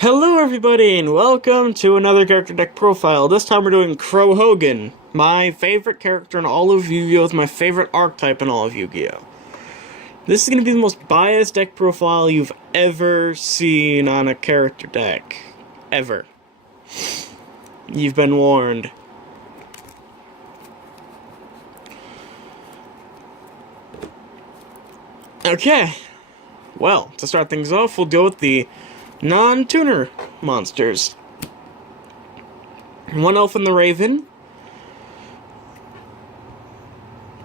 Hello everybody and welcome to another character deck profile. This time we're doing Crow Hogan, my favorite character in all of Yu-Gi-Oh! It's my favorite archetype in all of Yu-Gi-Oh! This is going to be the most biased deck profile you've ever seen on a character deck. Ever. You've been warned. Okay. Well, to start things off, we'll go with the non-tuner monsters. One Elf and the Raven.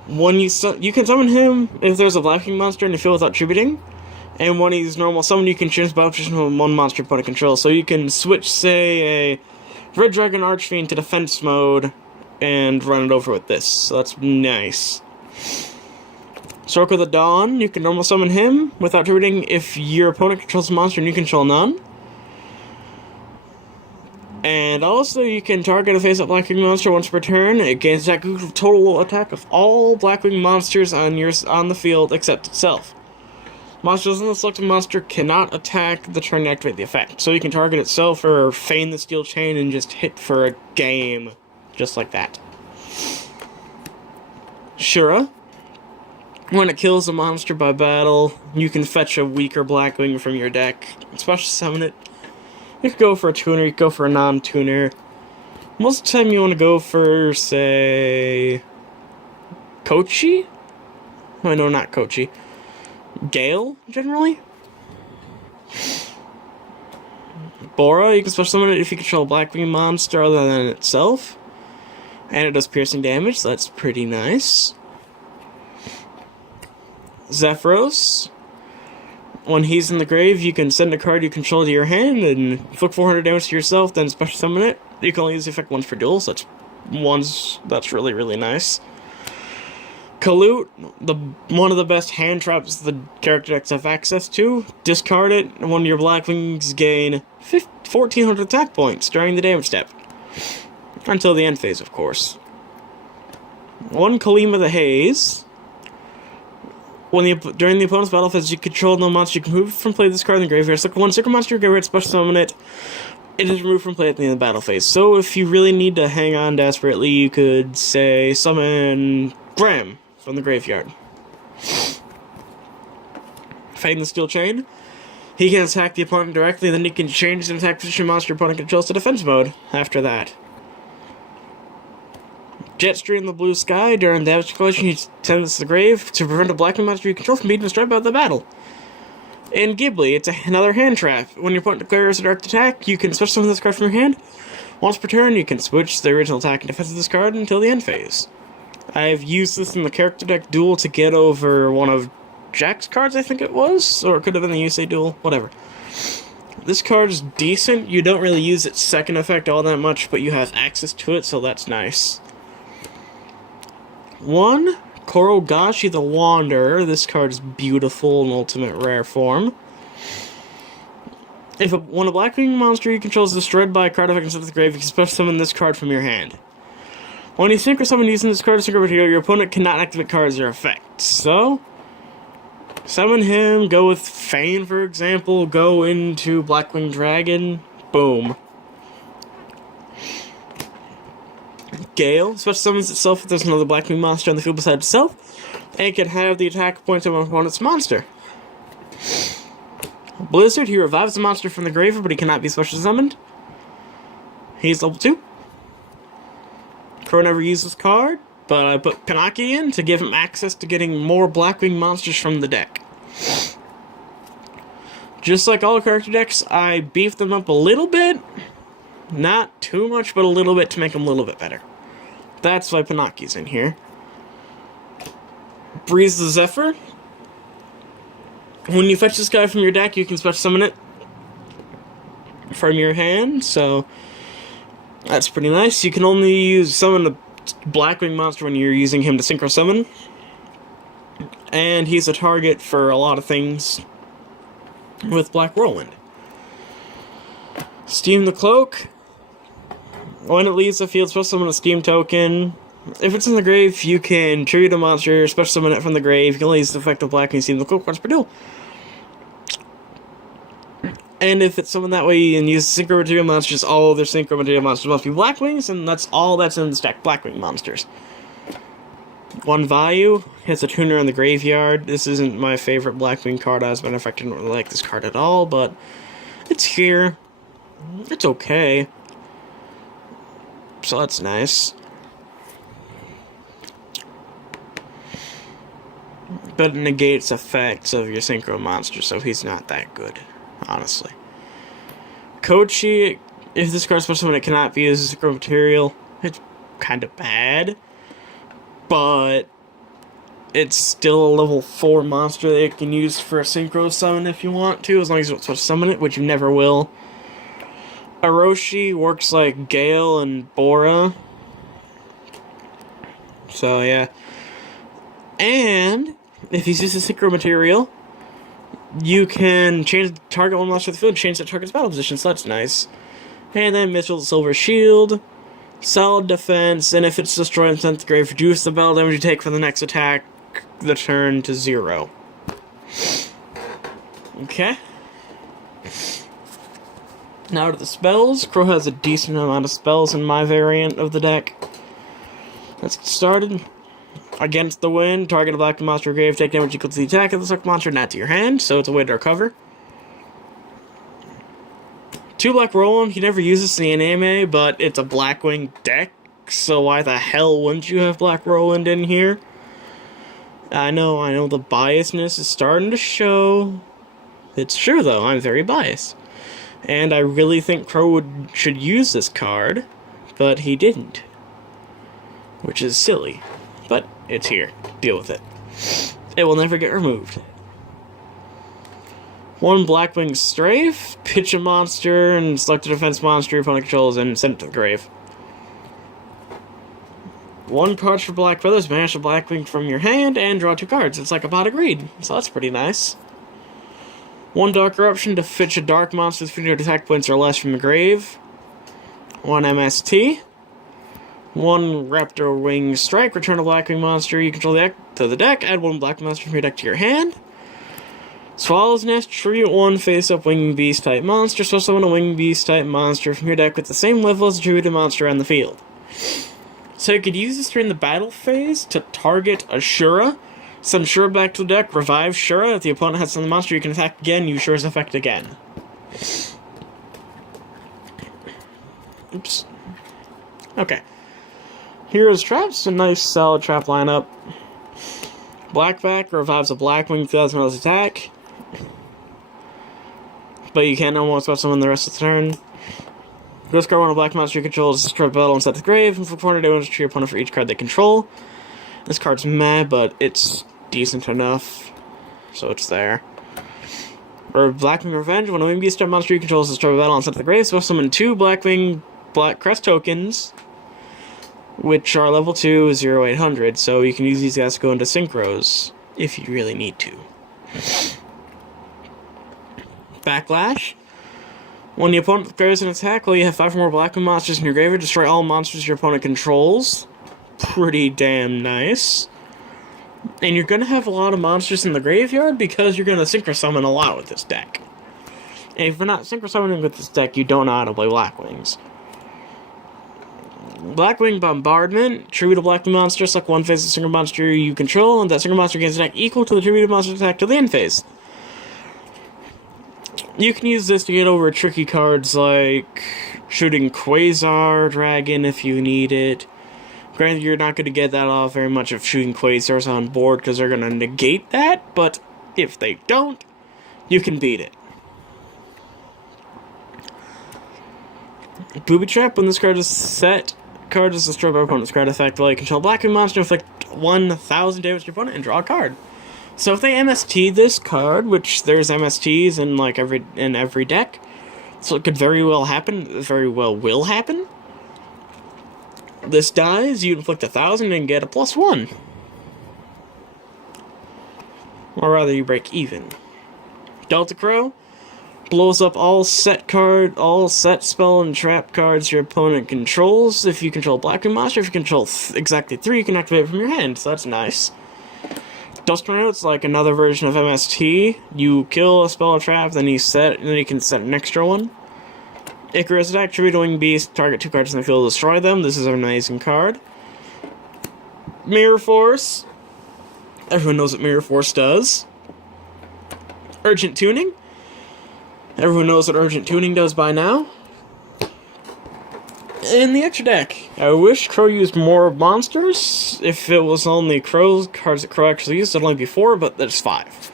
When you can summon him if there's a Blackwing monster in the field without tributing. And when he's normal summon, you can change the battle position from one monster opponent control. So you can switch, say, a Red Dragon Archfiend to defense mode and run it over with this. So that's nice. Stroke of the Dawn, you can normal summon him without tributing if your opponent controls a monster and you control none. And also, you can target a face-up Blackwing monster once per turn. It gains attack total attack of all Blackwing monsters on the field except itself. Monsters in the selected monster cannot attack the turn to activate the effect. So you can target itself or feign the steel chain and just hit for a game. Just like that. Shura. When it kills a monster by battle, you can fetch a weaker Blackwing from your deck. Special summon it. You could go for a tuner, you could go for a non-tuner. Most of the time you want to go for, say, Kochi? No, not Kochi. Gale, generally? Bora, you can special summon it if you control a Blackwing monster other than itself. And it does piercing damage, so that's pretty nice. Zephyros. When he's in the grave, you can send a card you control to your hand and inflict 400 damage to yourself, then special summon it. You can only use the effect once per duel, so that's really, really nice. Kalut, one of the best hand traps the character decks have access to. Discard it, and one of your Blackwings gain 1400 attack points during the damage step. Until the end phase, of course. One Kalima the Haze. During the opponent's battle phase, you control no monster. You can move from play this card in the graveyard. Select one secret monster, graveyard, special summon it. It is removed from play at the end of the battle phase. So if you really need to hang on desperately, you could, say, summon Graham from the graveyard. Feign the steel chain. He can attack the opponent directly, then he can change the attack position monster opponent controls to defense mode after that. Jetstream in the blue sky. During damage collection, he sends to the grave to prevent a Blackwing monster you control from being destroyed by the battle. In Ghibli, it's another hand trap. When your opponent declares a direct attack, you can switch some of this card from your hand. Once per turn, you can switch the original attack and defense of this card until the end phase. I've used this in the character deck duel to get over one of Jack's cards, I think it was, or it could have been the Yusei duel, whatever. This card is decent. You don't really use its second effect all that much, but you have access to it, so that's nice. One, Korogashi the Wanderer. This card is beautiful in ultimate rare form. When a Blackwing monster you control is destroyed by a card effect instead of the grave, you can special summon this card from your hand. When you synchro summon using this card to synchro material, your opponent cannot activate cards or effects. So, summon him, go with Feign, for example, go into Blackwing Dragon, boom. Gale special summons itself if there's another Blackwing monster on the field beside itself, and can have the attack points of an opponent's monster. Blizzard, he revives the monster from the grave, but he cannot be special summoned. He's level 2. Crow never used this card, but I put Pinocchio in to give him access to getting more Blackwing monsters from the deck. Just like all character decks, I beefed them up a little bit. Not too much, but a little bit to make them a little bit better. That's why Pinocchio's in here. Breeze the Zephyr. When you fetch this guy from your deck, you can special summon it from your hand, so that's pretty nice. You can only summon a Blackwing monster when you're using him to synchro summon. And he's a target for a lot of things with Black Whirlwind. Steam the Cloak. When it leaves the field, special summon a Steam token. If it's in the grave, you can tribute a monster, special summon it from the grave. You can only use the effect of Blackwing Steam the Cloak once per duel. And if it's someone that way and use synchro material monsters, all their synchro material monsters must be Blackwings, and that's all that's in the stack, Blackwing monsters. 1 value, hits a tuner in the graveyard. This isn't my favorite Blackwing card, as a matter of fact, I don't really like this card at all, but it's here. It's okay. So that's nice. But it negates effects of your synchro monster, so he's not that good, honestly. Kochi, if this card's special when it cannot be used as synchro material, it's kind of bad. But it's still a level 4 monster that you can use for a synchro summon if you want to, as long as you don't switch summon it, which you never will. Orochi works like Gale and Bora. So, yeah. And if he's using synchro material, you can change the target one monster of the field and change that target's battle position, so that's nice. And then Mitchell Silver Shield, solid defense, and if it's destroyed and sent to the grave, reduce the battle damage you take for the next attack, the turn to 0. Okay. Now to the spells. Crow has a decent amount of spells in my variant of the deck. Let's get started. Against the wind, target a black monster grave, take damage equal to the attack of the suck monster, not to your hand, so it's a way to recover. 2 black Roland, he never uses the anime, but it's a Blackwing deck, so why the hell wouldn't you have Black Roland in here? I know the biasness is starting to show. It's true though, I'm very biased. And I really think Crow should use this card, but he didn't. Which is silly. But it's here. Deal with it. It will never get removed. 1 Blackwing Strafe, pitch a monster, and select a defense monster your opponent controls, and send it to the grave. 1 card for Black Feathers, banish a Blackwing from your hand, and draw 2 cards. It's like a Pot of Greed, so that's pretty nice. 1 Dark Eruption to fetch a dark monster with 3 attack points or less from the grave. 1 MST. 1 Raptor Wing Strike, return a Blackwing monster you control to the deck, add 1 Black monster from your deck to your hand. Swallow's Nest, tribute 1 face-up Winged Beast type monster, so summon a Winged Beast type monster from your deck with the same level as the tributed monster on the field. So you could use this during the battle phase to target a Shura, send Shura back to the deck, revive Shura. If the opponent has some monster you can attack again, use Shura's effect again. Oops. Okay. Hero's Traps, a nice solid trap lineup. Blackback revives a Blackwing 2000 miles attack. But you can't almost special summon the rest of the turn. Ghost card 1 a black monster you control is destroy battle and set to the grave, and for 400 damage to your opponent for each card they control. This card's meh, but it's decent enough, so it's there. Or Blackwing Revenge, when a Winged Beast type monster you control is destroy battle and set to the grave, so summon 2 Blackwing Black Crest tokens, which are level 2, 0800, so you can use these guys to go into synchros, if you really need to. Backlash. When the opponent declares an attack, well, you have 5 or more Blackwing monsters in your graveyard, destroy all monsters your opponent controls. Pretty damn nice. And you're going to have a lot of monsters in the graveyard, because you're going to synchro summon a lot with this deck. And if you're not synchro summoning with this deck, you don't know how to play Blackwings. Blackwing Bombardment, tribute a Blackwing monster, select 1 face of single monster you control, and that single monster gains an attack equal to the tributed monster's attack to the end phase. You can use this to get over tricky cards like shooting Quasar Dragon if you need it. Granted, you're not going to get that off very much of shooting Quasars on board because they're going to negate that, but if they don't, you can beat it. Booby Trap, when this card is set, card is destroyed by opponent's card effect while you control Blackwing monster, inflict 1000 damage to your opponent and draw a card. So if they MST this card, which there's MSTs in like every deck, so it could very well happen, very well will happen. This dies, you inflict 1000 and get a +1. Or rather, you break even. Delta Crow blows up all set spell and trap cards your opponent controls. If you control Blackwing monster, if you control exactly 3, you can activate it from your hand, so that's nice. Dust Tornado's like another version of MST. You kill a spell or trap, then you can set an extra one. Icarus Attack, Tribute Wing Beast, target 2 cards in the field, destroy them. This is an amazing card. Mirror Force. Everyone knows what Mirror Force does. Urgent Tuning. Everyone knows what Urgent Tuning does by now. In the extra deck, I wish Crow used more monsters. If it was only Crow's cards that Crow actually used, it'd only be 4, but there's 5.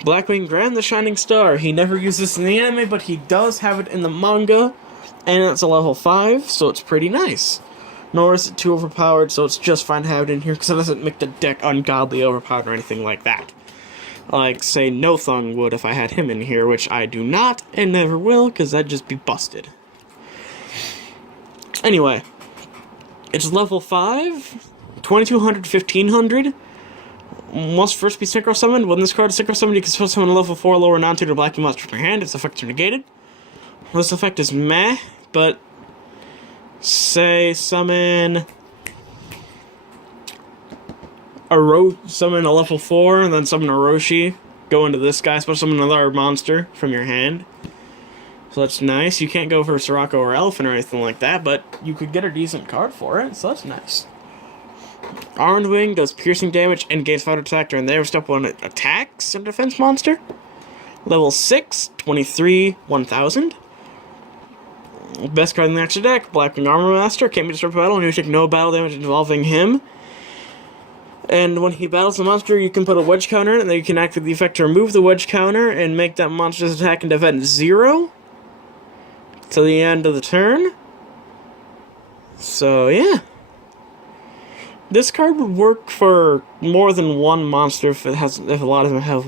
Blackwing Grand the Shining Star. He never uses this in the anime, but he does have it in the manga, and it's a level 5, so it's pretty nice. Nor is it too overpowered, so it's just fine to have it in here, because it doesn't make the deck ungodly overpowered or anything like that. Like, say, No Thung would if I had him in here, which I do not, and never will, because that'd just be busted. Anyway, it's level 5, 2200, 1500. Must first be Synchro Summoned. When this card is Synchro Summoned, you can still summon a level 4 lower non-tutor black monster from your hand. Its effects are negated. This effect is meh, but say summon summon a level 4, and then summon a Roshi. Go into this guy, special summon another monster from your hand. So that's nice. You can't go for Sirocco or Elephant or anything like that, but you could get a decent card for it, so that's nice. Armed Wing does piercing damage and gains fighter attack during their step 1 attacks a defense monster. Level 6, 23, 1000. Best card in the extra deck, Blackwing Armor Master. Can't be destroyed by battle, and you take no battle damage involving him. And when he battles the monster, you can put a wedge counter in it, and then you can activate the effect to remove the wedge counter and make that monster's attack and defense 0 to the end of the turn. So, yeah. This card would work for more than one monster if a lot of them have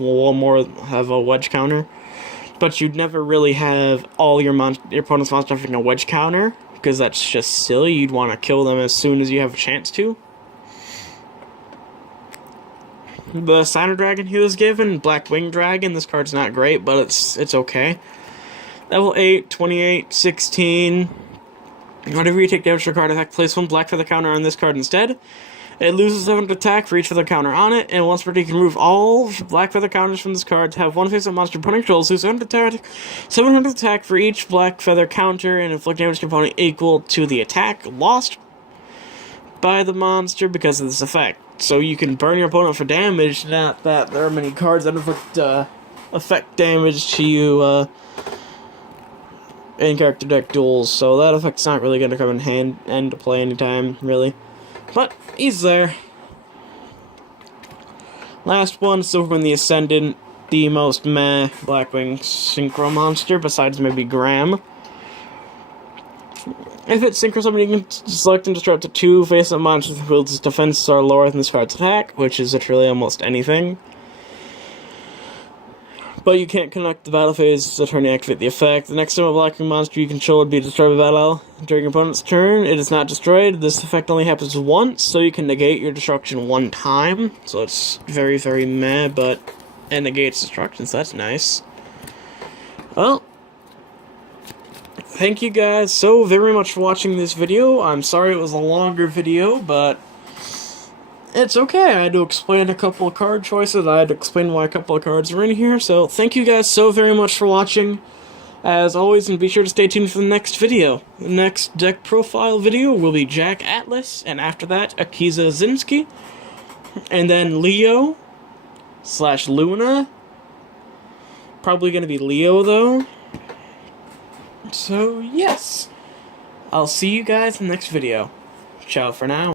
a wedge counter. But you'd never really have all your opponent's monsters having a wedge counter, because that's just silly. You'd want to kill them as soon as you have a chance to. The Saturn Dragon he was given, Black Wing Dragon, this card's not great, but it's okay. Level 8, 28, 16. Whenever you take damage to a card effect, place 1 Black Feather counter on this card instead. It loses 7 attack for each feather counter on it, and once per turn you can remove all Black Feather counters from this card to have 1 face-up monster opponent controls, lose 700 attack for each Black Feather counter, and inflict damage component equal to the attack lost by the monster because of this effect. So you can burn your opponent for damage, not that there are many cards that affect damage to you in character deck duels, so that effect's not really going to come in into play anytime, really. But he's there. Last one, Silverman the Ascendant, the most meh Blackwing Synchro monster, besides maybe Graham. If it's Synchro Summoned, you can select and destroy up to 2 face-up monsters whose defenses are lower than this card's attack, which is literally almost anything. But you can't connect the battle phase to turn to activate the effect. The next time a Blackwing monster you control would be destroyed by battle during your opponent's turn. It is not destroyed. This effect only happens once, so you can negate your destruction 1 time. So it's very, very meh, but it negates destruction, so that's nice. Well, thank you guys so very much for watching this video. I'm sorry it was a longer video, but it's okay. I had to explain a couple of card choices. I had to explain why a couple of cards are in here. So thank you guys so very much for watching, as always, and be sure to stay tuned for the next video. The next deck profile video will be Jack Atlas, and after that, Akiza Zinski, and then Leo/Luna. Probably going to be Leo, though. So, yes. I'll see you guys in the next video. Ciao for now.